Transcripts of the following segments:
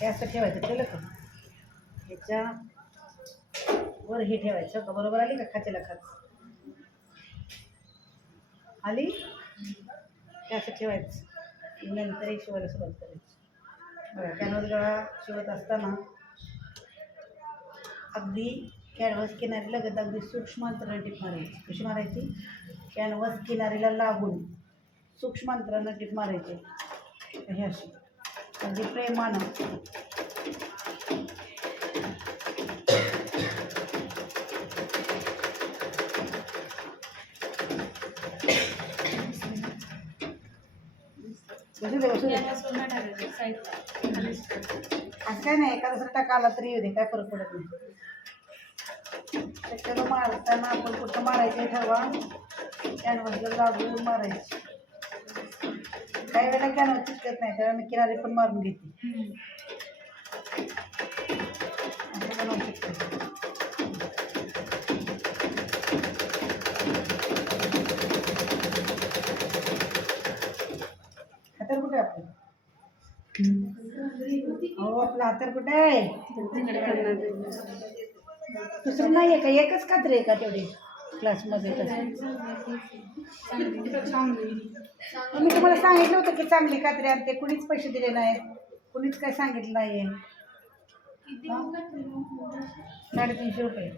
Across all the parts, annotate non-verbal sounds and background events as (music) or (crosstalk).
हे असं ठेवायचं केलं का ह्याच्या वर हे ठेवायचं. का बरोबर आली का खाचेला खाच? आली? हे असं ठेवायचं. नंतर हे शिवायला सुरुवात करायची. बघा कॅनव्हस गळा शिवत असताना अगदी कॅनव्हस किनारी लगत अगदी सूक्ष्म टिप टीप मारायची. कशी मारायची? कॅनव्हस किनारीला लागून सूक्ष्म अंतरानं टीप मारायची. हे अशी. म्हणजे प्रेमानं. असं काय नाही एका दुसरा टाकाला तरी येऊ दे काय फरक पडत नाही. शक्यतो मारताना आपण कुठं मारायचं ठरवा. कॅनव्हासला लागून मारायची. काही वेळेला कॅनव्हास चिटकत नाही त्यावेळेला मी किनारे पण मारून घेते. असं बनवू शकते हातर कुठे आपलं? हो आपलं हातर कुठे आहे? दुसरं नाही आहे का? एकच कात्री आहे का तेवढी? क्लासमध्ये मी तुम्हाला सांगितलं होतं की चांगली कात्री आणते कुणीच पैसे दिले नाहीत कुणीच काय सांगितलं नाही आहे साडेतीनशे रुपये.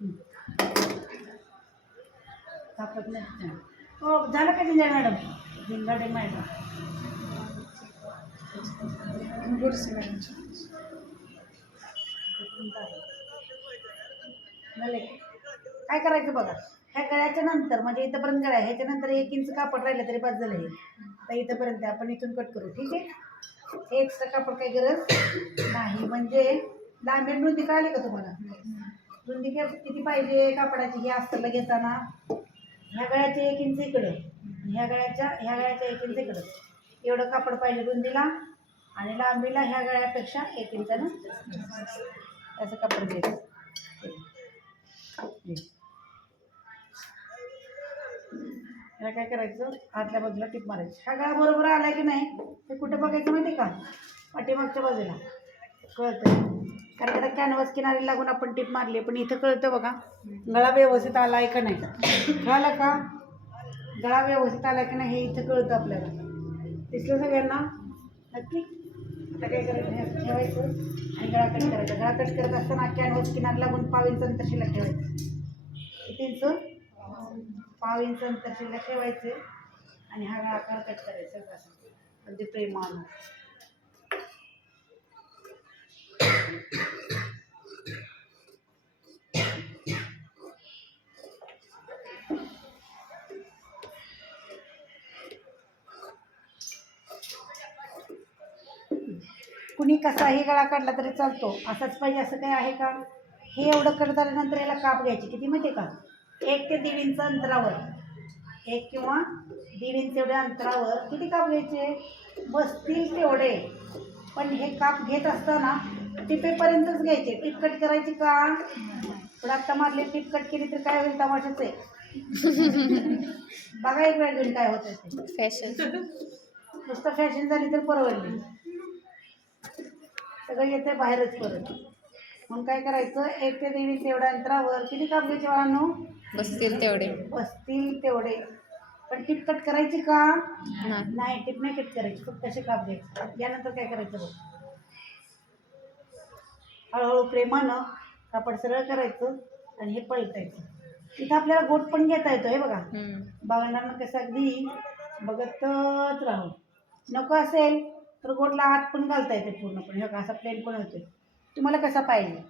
हं. सापडत नाही हो झालं का जिंजाडे मॅडम? जिंजाडे मॅडम झाले काय करायचं बघा? ह्या गळ्याच्या नंतर म्हणजे इथंपर्यंत गळ्या ह्याच्यानंतर एक इंच कापड राहिलं तरी पाच झालं हे. तर इथंपर्यंत आपण इथून कट करू ठीक आहे? एक्स्ट्रा कापड काही गरज नाही. म्हणजे लांबी रुंदी कळाली का तुम्हाला? रुंदी किती पाहिजे कापडाची? हे अस्तरला घेताना ह्या गळ्याच्या एक इंच इकडं ह्या गळ्याच्या ह्या गळ्याच्या एक इंच इकडं. एवढं कापड पाहिजे रुंदीला आणि लांबीला ह्या गळ्यापेक्षा एक इंचानं त्याचं कापड घ्यायचं. याला काय करायचं? आतल्या बाजूला टिप मारायची. हा गळा बरोबर आला की नाही ते कुठं बघायचं माहिती आहे का? पाठीमागच्या बाजूला. कळतं कारण त्याला कॅनव्हास किनारी लागून आपण टिप मारली पण इथं कळतं बघा. गळा व्यवस्थित आला आहे का नाही? कळाला का? गळा व्यवस्थित आला की नाही हे इथं कळतं आपल्याला. दिसलं सगळ्यांना? नक्की? आता काय करायचं? हे ठेवायचं आणि गळा कट करायचा. गळा कट करत असताना कॅनव्हास किनारी लागून पाव तशीला ठेवायचं. इंच पाव इंच अंतर शिल्लक ठेवायचे आणि हा गळा आकार कट करायचा असं. अगदी प्रेमान. कुणी कसाही गळा काढला तरी चालतो. असाच पाहिजे असं काही आहे का? हे एवढं कट झाल्यानंतर याला काप घ्यायची किती माहिती का? एक ते दीड इंच अंतरावर. एक किंवा दीड इंच एवढ्या अंतरावर. किती काप घ्यायचे? बसतील तेवढे. पण हे काप घेत असताना टिपेपर्यंतच घ्यायचे. टिप कट करायची का? पण आत्ता मारली टिप कट केली तर काय होईल तमाशाच? आहे (laughs) बघा एक वेळ घेऊन काय होतं फॅशन नुसतं फॅशन झाली तर परवडली. सगळं येते बाहेरच परत. म्हणून काय करायचं? एक ते दीड इंच एवढ्या अंतरावर. किती काप घ्यायचे बाळांनो? बसतील तेवढे. बसतील तेवढे. पण टिप कट करायची का? नाही नाही टिप नाही कट करायची. फक्त असे काप घ्यायचे? यानंतर काय करायचं बघ. हळूहळू प्रेमानं कापड सरळ करायचं आणि हे पलटायचं. इथं आपल्याला गोट पण घेता येतो हे बघा. हम्म. कसं अगदी बघतच राहू. नको असेल तर गोटला हात पण घालता येते पूर्णपणे. हो का असा प्लेन पण होते तुम्हाला कसा पाहिजे?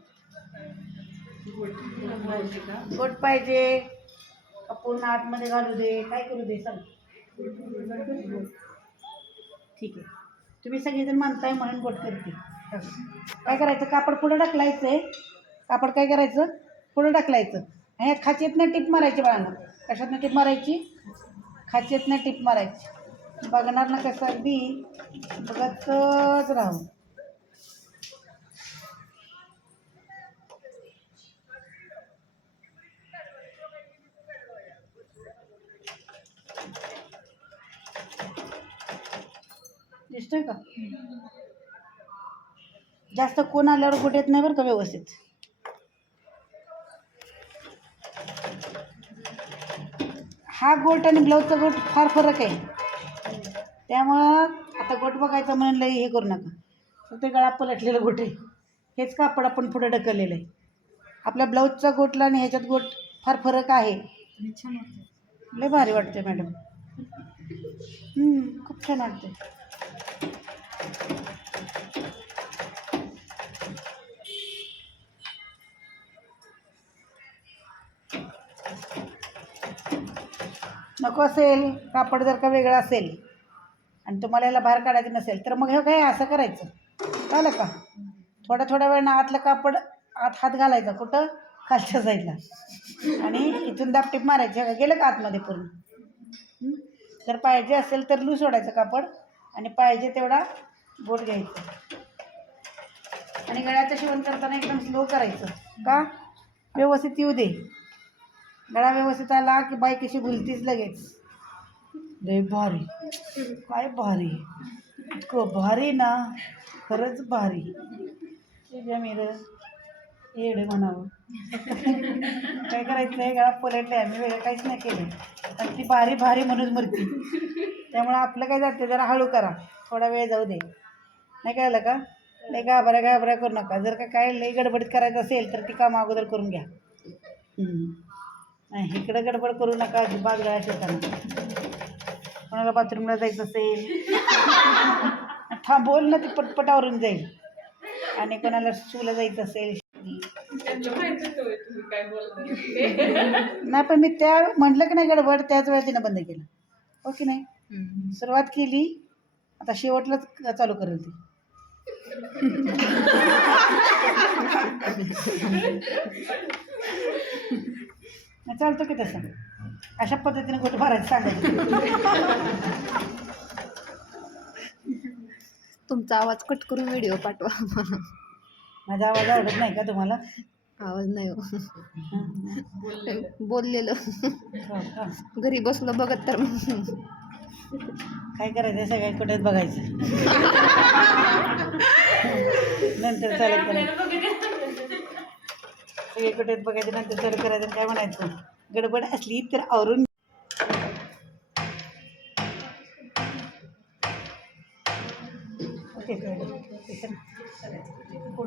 गोट पाहिजे. पूर्ण आतमध्ये घालू दे. काय करू दे? सांग ठीक आहे. तुम्ही सगळेजण म्हणताय म्हणून गोट करते. काय करायचं? कापड पुढं टाकलायचं आहे कापड काय करायचं? पुढं टाकलायचं आणि खाचेतनं टिप मारायची बाळांना. कशातनं टिप मारायची? खाचेतनं टिप मारायची. बघणार ना कसं अगदी बघतच राहू. दिसतोय का? जास्त कोण आल्यावर गोट येत नाही बरं का व्यवस्थित? हा गोट आणि ब्लाऊजचा गोट फार फरक आहे. त्यामुळं आता गोट बघायचं म्हणलं हे करू नका. फक्त गळा पलटलेलं गोट आहे. हेच कापड आपण पुढे ढकललेलं आहे. आपल्या ब्लाऊजचा गोटला आणि ह्याच्यात गोट फार फरक आहे. लय भारी वाटते मॅडम. खूप छान वाटते नको असेल कापड जर का वेगळं असेल आणि तुम्हाला याला बाहेर काढायचं नसेल तर मग हे काय असं करायचं. कळलं का? थोड्या थोड्या वेळानं आतलं कापड आत हात घालायचा कुठं? खालच्या साईडला. आणि इथून दापटीप मारायची. गेलं का आतमध्ये पूर्ण? जर पाहिजे असेल तर लूज सोडायचं कापड. आणि पाहिजे तेवढा बोट घ्यायचं. आणि गळ्याचं शिवण करताना एकदम स्लो करायचं. का? व्यवस्थित येऊ दे. गळा व्यवस्थित आला की बाई कशी भुलतीच लगेच. लय भारी. काय भारी. इतकं भारी ना. खरंच भारी. तुझ्या मिर म्हणावं. काय करायचं आहे गळा पलटले आम्ही वेगळं काहीच नाही केलं. आणि ती भारी भारी म्हणून मरती. त्यामुळं आपलं काय जाते जरा हळू करा. थोडा वेळ जाऊ दे. नाही कळलं का? नाही घाबऱ्या घाबऱ्या करू नका. जर का काय लई गडबडीत करायचं असेल तर ती कामं अगोदर करून घ्या. नाही इकडं गडबड करू नका अजिबात गळा शेताना कोणाला बाथरूमला जायचं असेल. थांबवल ना ती पटपटावरून जाईल. आणि कोणाला शूला जायचं असेल. नाही पण मी त्या म्हटलं की नाही गडबड त्याच वेळा तिनं बंद केलं. हो की नाही? सुरुवात केली आता शेवटलाच चालू करेल ती. चालतं की तसं. अशा पद्धतीने गोट भरायचं सांगायचं. तुमचा आवाज कट करून व्हिडिओ पाठवा. माझा आवाज आवडत नाही का तुम्हाला? आवाज नाही हो. बोललेलं? घरी बसलो बघत तर. काय करायचं सगळ्या कुठेच बघायचं. नंतर चालत करायचं. सगळे कुठेच बघायचं नंतर चालू करायचं काय म्हणायचं? गडबड असली तर आवरून ओके,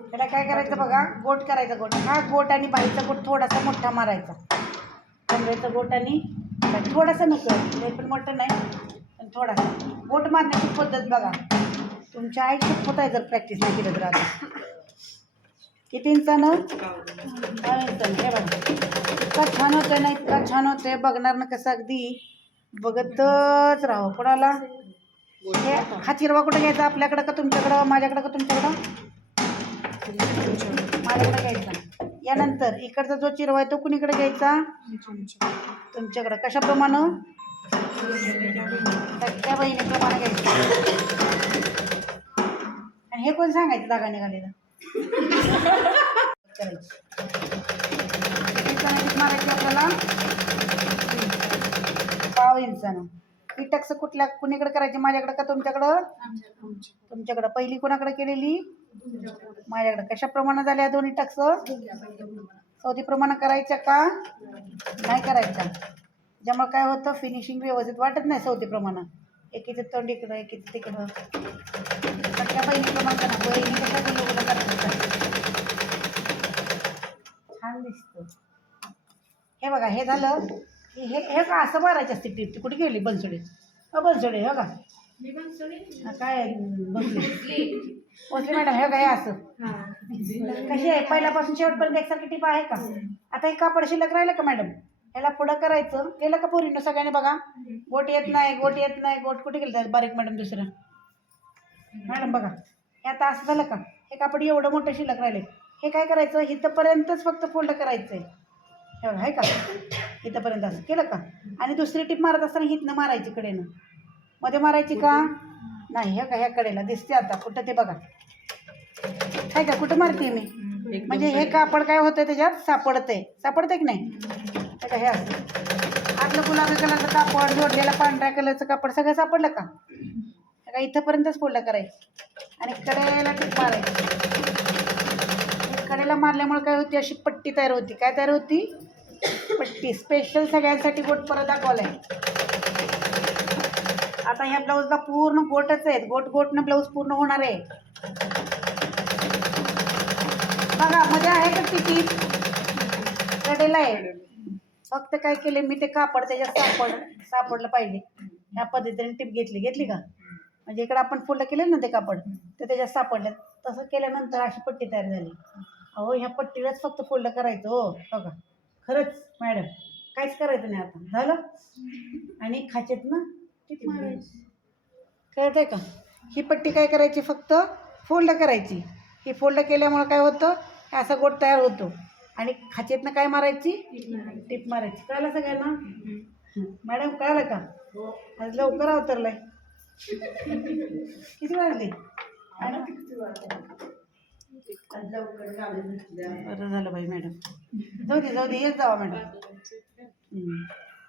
त्याला काय करायचं बघा? गोट करायचा गोट. हा गोट आणि बाईचा गोट थोडासा मोठा मारायचा. कमरेचा गोट आणि थोडासा नको. पण मोठं नाही. थोडा. बोट मारण्याची पद्धत बघा. तुमच्या आईची होत आहे जर प्रॅक्टिस नाही केलं तर आता. किती इंचानं? दहा इंचानं हे बघा. इतका छान होतंय ना इतका छान होतंय. बघणार ना कसं अगदी बघतच राहावं. कोणाला? हे हा चिरवा कुठं घ्यायचा? आपल्याकडं का तुमच्याकडं? माझ्याकडं का तुमच्याकडं? माझ्याकडे घ्यायचा. यानंतर इकडचा जो चिरवा आहे तो कुणीकडे घ्यायचा? तुमच्याकडं. कशाप्रमाणे? त्या बहिणीप्रमाणे घ्यायचं. आणि हे कोण सांगायचं जागा निघालेलं करायचं मारायची आपल्याला. पाव इंचानं ही टक्स कुठल्या कुणीकडे करायची? माझ्याकडं का तुमच्याकडं? तुमच्याकडं. पहिली कोणाकडे केलेली? माझ्याकडं. कशा प्रमाणात झाल्या दोन्ही टक्स? चौथी प्रमाणात करायच्या का? नाही करायच्या. ज्यामुळे काय होतं फिनिशिंग व्यवस्थित वाटत नाही चौथी प्रमाणात एकीचं तोंड इकडं एकीचं तिकडं. सगळ्या बहिणी प्रमाण करा बहिणी कशा गुलगुलं करायचं छान दिसतं. हे बघा हे झालं की हे हे का असं मारायची असते टीप ती कुठे गेली? बनसोडे. अ बनसोडे हो का? हा, काय बसली बसली मॅडम हे काय असं. कशी आहे? पहिल्यापासून शेवटपर्यंत एकसारखी टीप आहे का? आता हे कापड शिल्लक राहिलं का मॅडम? याला पुढं करायचं. केलं का पोरीनं सगळ्यांनी बघा? गोट येत नाही गोट येत नाही गोट कुठे गेलं त्यात बारीक मॅडम दुसरं? मॅडम बघा हे आता असं झालं का? हे कापड एवढं मोठं शिल्लक राहिले. हे काय करायचं? इथंपर्यंतच फक्त फोल्ड करायचं आहे हे बघा आहे का? इथंपर्यंत असं. केलं का? आणि दुसरी टीप मारत असताना हिथनं मारायची कडेनं. मध्ये मारायची का? नाही हे का ह्या कडेला दिसते आता. कुठं ते बघा. आहे का? कुठं मारते मी? म्हणजे हे कापड काय होतं त्याच्यात? सापडतंय. सापडतंय की नाही? हे का हे असं. आतलं गुलाबी कलरचं कापड जोडलेलं पांढऱ्या कलरचं कापड सगळं सापडलं का? का इथंपर्यंतच फोडलं करायचं. आणि कडेला टीप मारायची. कडेला मारल्यामुळे काय होती? अशी पट्टी तयार होती. काय तयार होती? पट्टी. स्पेशल सगळ्यांसाठी गोट परत दाखवलाय. आता ह्या ब्लाऊजला पूर्ण गोटच आहेत. गोट गोटनं ब्लाऊज पूर्ण होणार आहे. बघा मध्ये आहे का किती? कडेला आहे. फक्त काय केले मी ते कापड त्याच्यात सापड सापडलं पाहिजे. ह्या पद्धतीने टीप घेतली घेतली का? म्हणजे इकडे आपण फोल्ड केले ना ते कापड ते त्याच्यात सापडलं. तसं केल्यानंतर अशी पट्टी तयार झाली. अहो ह्या पट्टीलाच फक्त फोल्ड करायचं हो बघा. खरंच मॅडम काहीच करायचं नाही आता. झालं? आणि खाचेत ना? टीप मारायची. कळतंय का? ही पट्टी काय करायची? फक्त फोल्ड करायची. ही फोल्ड केल्यामुळं काय होतं? असा गोट तयार होतो. आणि खाचेतनं काय मारायची? टीप मारायची. कळलं सगळ्यांना? हं. मॅडम कळलं का? आज लवकर अवतरलाय. किती वाजले? बरं झालं बाई मॅडम. जाऊ दे जाऊ दे येत जावा मॅडम. हं.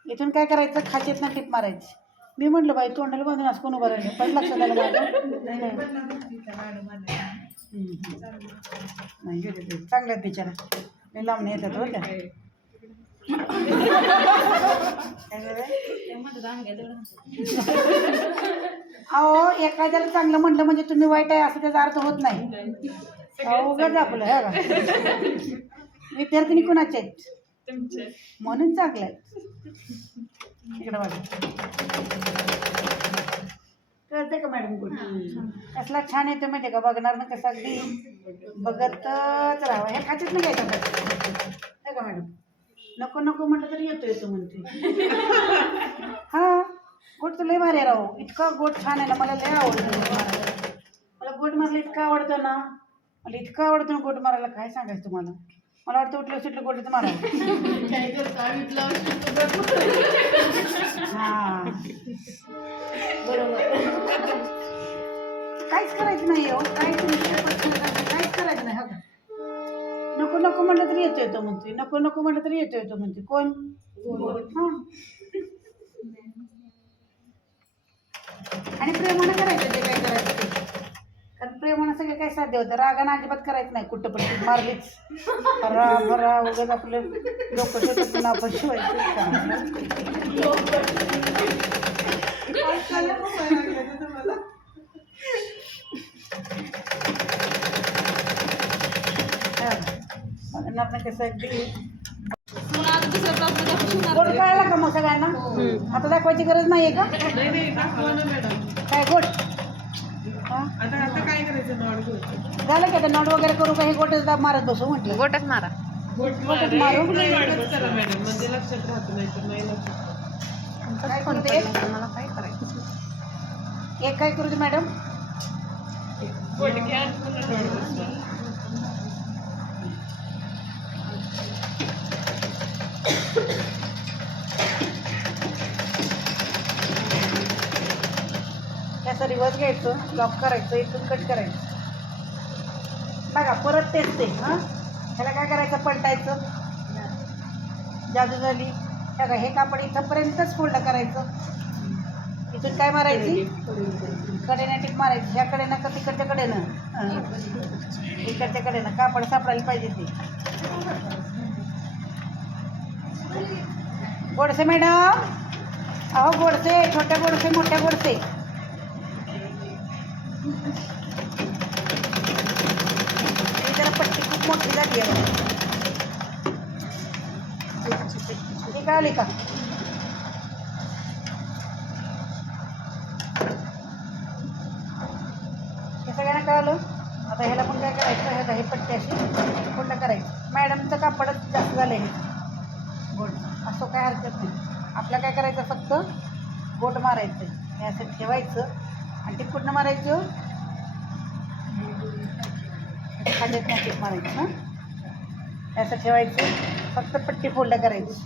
इथून काय करायचं? खाचेतनं टीप मारायची. मी म्हटलं बाई तोंडाला बांधून असं कोण उभं राहिलं? पण लक्षात आलं नाही नाही. हं, हं. चांगल्यात बिचारा. लई लांबणे येतात बरं का? अहो एखाद्याला चांगलं म्हटलं म्हणजे तुम्ही वाईट आहे असं त्याचा अर्थ होत नाही. उगाच आपलं हे बघा. विद्यार्थिनी कुणाचे आहेत? म्हणून चांगलं आहे इकडं बघा. कळते का मॅडम गुड कसला छान येतो माहिती का? बघणार ना कसं अगदी बघतच राहावं. हे खात्यात नाही घ्यायचं का? मॅडम. नको नको म्हटलं तरी येतो येतो म्हणते हा. गोट तर लय भारी राहू इतका गोट छान आहे ना मला लय आवडतं मला गोट मारायला इतकं आवडतं ना. मला इतकं आवडतं ना गोट मारायला. काय सांगायचं तुम्हाला? मला वाटतं उठलं सुटलं गोट मारा (laughs) हा. काहीच करायचं नाही हो. काहीच काहीच करायचं नाही. हो का? नको नको म्हटलं तरी येतो येतो म्हणते नको नको म्हटलं तरी येतो येतो म्हणते कोण? हा. आणि प्रेमानं करायचं जे काय करायचं ते. कारण प्रेमानं सगळं काय साध्य होतं. रागानं अजिबात करायचं नाही. कुठं पण ती मारलीच. हरा भरा उगाच आपलं लोक शेतात आपण शिवायचं. ना कसं अगदी गोड कळला का मग सगळ्यांना आता दाखवायची गरज नाहीये का काय गोड हा? झालं की नोट वगैरे करू का हे गोट मारत बसू म्हटलं गोटच मारा गोटच मारू काय फोन करू दे? करते मला काय करायचं एक काय करू दे मॅडम त्याचा रिवर्स घ्यायचं लॉक करायचं इथून कट करायचं. बघा परत तेच ते हां? ह्याला काय करायचं? पलटायचं. जादू झाली. बघा हे कापड इथंपर्यंतच फोल्ड करायचं. इथून काय मारायची? कडेनं टीप मारायची. ह्या कडेनं का तिकडच्या कडेनं? हं. इकडच्या कडेनं. कापड सापडायला पाहिजे ते. गोडसे मॅडम. अहो गोडसे. छोट्या गोडसे मोठ्या गोडसे. जरा पट्टी खूप मोठी झाली आहे. ठीक आली का हे सगळ्यांना कळालं आता ह्याला पण काय करायचं ह्याला हे पट्टी अशी फोल्ड करायची मॅडमचं कापडच जास्त झालं हे गोड असं काय हरकत नाही. आपलं काय करायचं? फक्त गोट मारायचं. हे असं ठेवायचं. आणि ते कुठनं मारायचं खांद्यात नाही मारायचं हां? असं ठेवायचं. फक्त पट्टी फोल्ड करायची.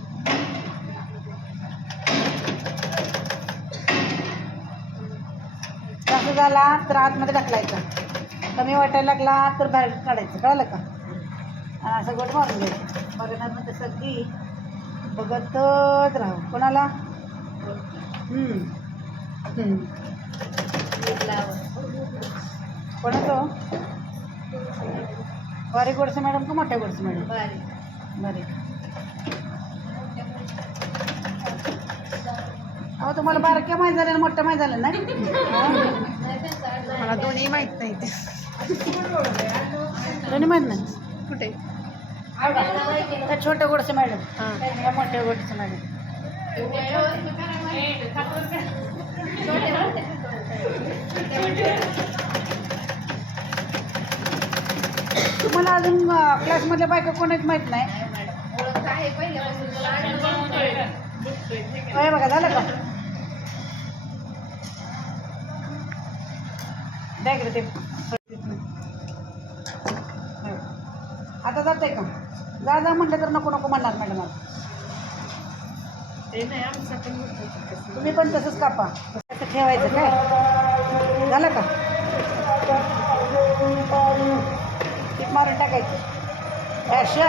जास्त झाला तर आतमध्ये ढकलायचा. कमी वाटायला लागला तर बाहेर काढायचं. कळलं का? आणि असं गोट मारून घ्यायचं बघणार तसं अगदी बघतच राहू. कोणाला. कोणाचं? बारीक गोडसे मॅडम का मोठ्या गोडसे मॅडम? बारीक बारीक अहो तुम्हाला बारक्या माहीत झाल्या मोठ्या माहीत झाल्या नाही मला दोन्ही माहीत नाही. ते दोन्ही माहीत नाही. कुठे? छोट्या गोडसे मॅडम. हां. मोठ्या गोडसे मॅडम. तुम्हाला अजून क्लासमधल्या बायका कोणाच माहीत नाही? होय बघा झालं का? द्या ते. आता जात आहे का? जा जा म्हटलं तर नको नको म्हणणार मॅडम आता तुम्ही पण तसंच कापा. तसं ठेवायचं काय? झालं का? टीप मारून टाकायचं. फॅशन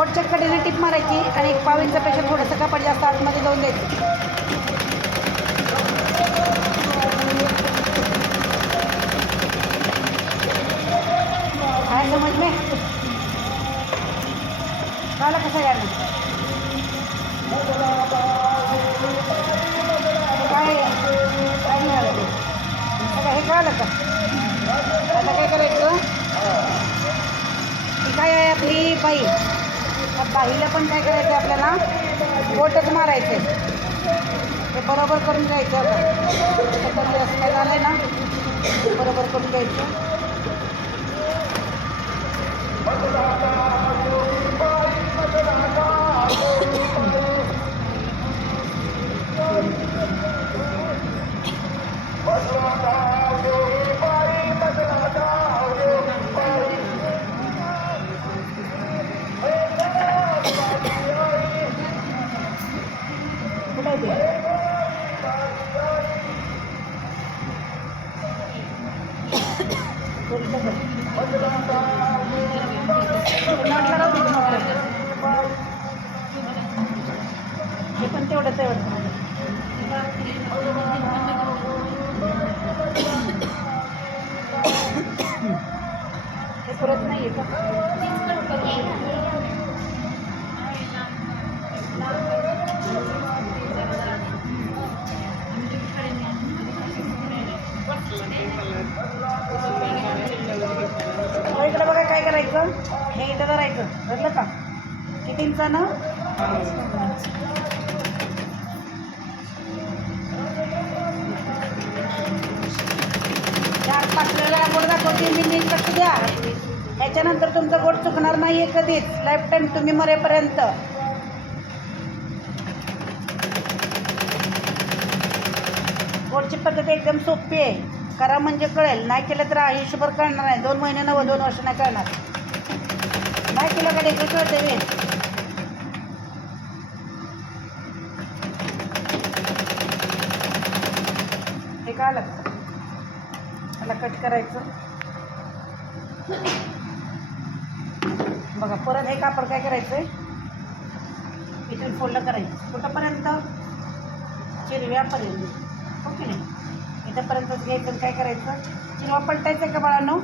बोटच्या कडेने टिप मारायची आणि एक पाव इंचापेक्षा थोडंसं कापड जास्त आतमध्ये जाऊन द्यायचं. काय समज में झालं कसं गाणं काय? ते? हे कळलं का? आता काय करायचं? काय आहे आपली बाई? त्या पण काय करायचं आपल्याला? बोटच मारायचे ते बरोबर करून घ्यायचं आपण असं काय झालं ना? ते बरोबर करून घ्यायचं. इकडं बघा काय करायचं? हे इथं करायचं बघलं का? कितींचा ना चार पाच गोड दाखवते मी नीट लक्ष द्या. याच्यानंतर तुमचं गोड चुकणार नाही आहे कधीच. लाईफ टाईम तुम्ही मरेपर्यंत. गोडची पद्धत एकदम सोपी आहे. करा म्हणजे कळेल. नाही केलं तर आयुष्यभर कळणार नाही. दोन महिने नव्वद दोन वर्ष नाही कळणार. नाही केलं का देखील कळते मी हे काय आलं? मला कट करायचं. बघा परत हे कापड काय करायचं आहे इथून फोल्ड करायचं. कुठंपर्यंत? चिरव्यापर्यंत. ओके. नाही इथंपर्यंतच घ्यायचं काय करायचं? चिरवा पलटायचं आहे का बाळांनो?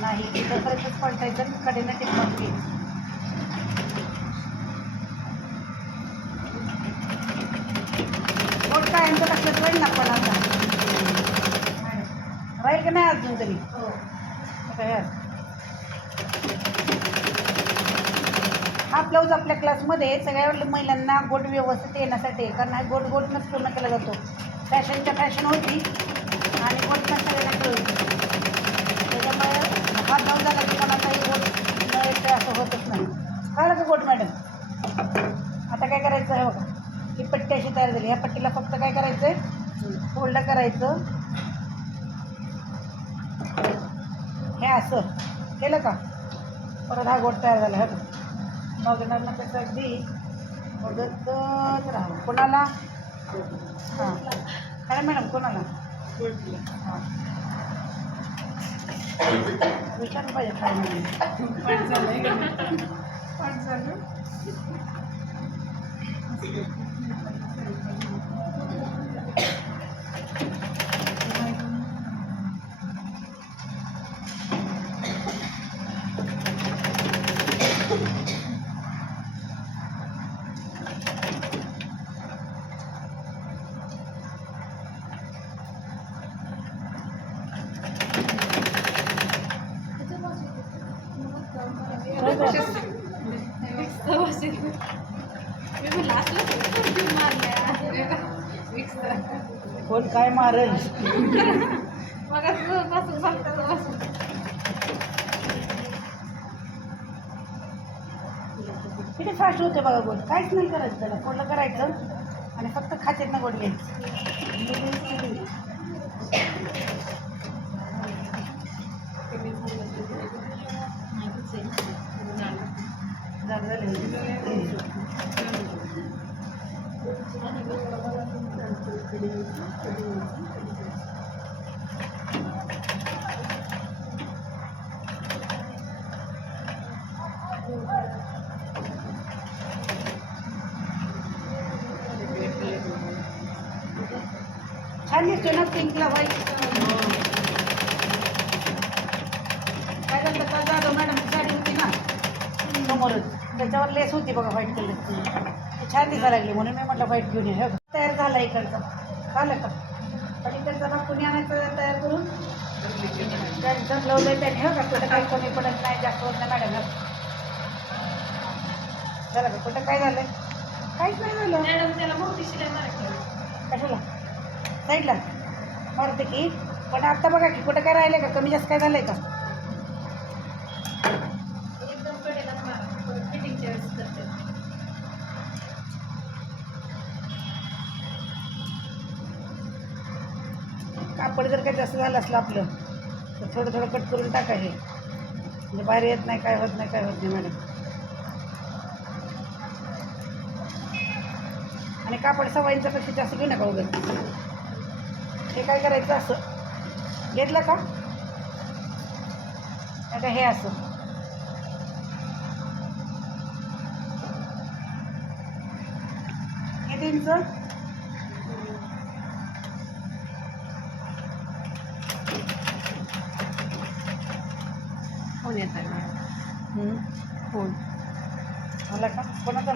नाही. इथंपर्यंतच पलटायचं कडेनं टिपमारून घ्यायचं. बोट काय यांचं लक्षात राहील ना पण आता. राहील का नाही अजून तरी आता हे असं. हा ब्लाऊज आपल्या क्लासमध्ये सगळ्या महिलांना गोट व्यवस्थित येण्यासाठी कारण हा गोट गोटनंच पूर्ण केला जातो. फॅशनच्या फॅशन होती आणि गोट पण सगळ्यांना होती त्याच्यामुळे हा ब्लाऊज झाला की कोणाचाही गोट न येते असं होतच नाही. कळलं का गोट मॅडम आता काय करायचं आहे बघा? ही पट्टी अशी तयार झाली. ह्या पट्टीला फक्त काय करायचं आहे फोल्ड करायचं. हे असं. केलं का? परत हा गोट तयार झाला. हा बघ कसं अगदी बघतच राहा कोणाला? हां. काय मॅडम कोणाला? हां. विचार पाहिजे काय म्हणून मग बसून सांगतात बसून किती फास्ट होते बघा गोड. काहीच नाही करायचं त्याला. कोणलं करायचं आणि फक्त खात्यात ना गोड घ्यायचं. झालं, छान दिसतोय ना पिंकला व्हाईट काय झालं? का जाधव मॅडम साडी होती ना. समोरच. त्याच्यावर लेस होती बघा व्हाईट कलरची छान दिसायला लागली म्हणून मी म्हटलं व्हाईट घेऊन ये हे तयार झाला इकडचा. झालं का पण मग कुणी आणायचं तयार करून. त्यांचं लावलंय त्याने हो का? कुठं काही कमी पडत नाही जास्त होत नाही मॅडम झालं का? कुठं काय झालं काहीच नाही झालं. मॅडम त्याला मोठी शिलाई मारायची कशाला? साईडला. मारते की? पण आता बघा की कुठं काय राहिलं का? कमी जास्त काय झालंय का एकदम कडेलाच मारा फिटिंगच्या वेळेस करते असं झालं असलं आपलं तर थोडं थोडं कट करून टाकायचे म्हणजे बाहेर येत नाही काय होत नाही काय होत नाही मॅडम. आणि कापड सव्वा इंचापेक्षा जास्त घेऊ नका उगत हे काय करायचं असं? घेतलं का? आता हे असं. किती इंच फोन येत आहे हम्म. फोन मला का कोणाचा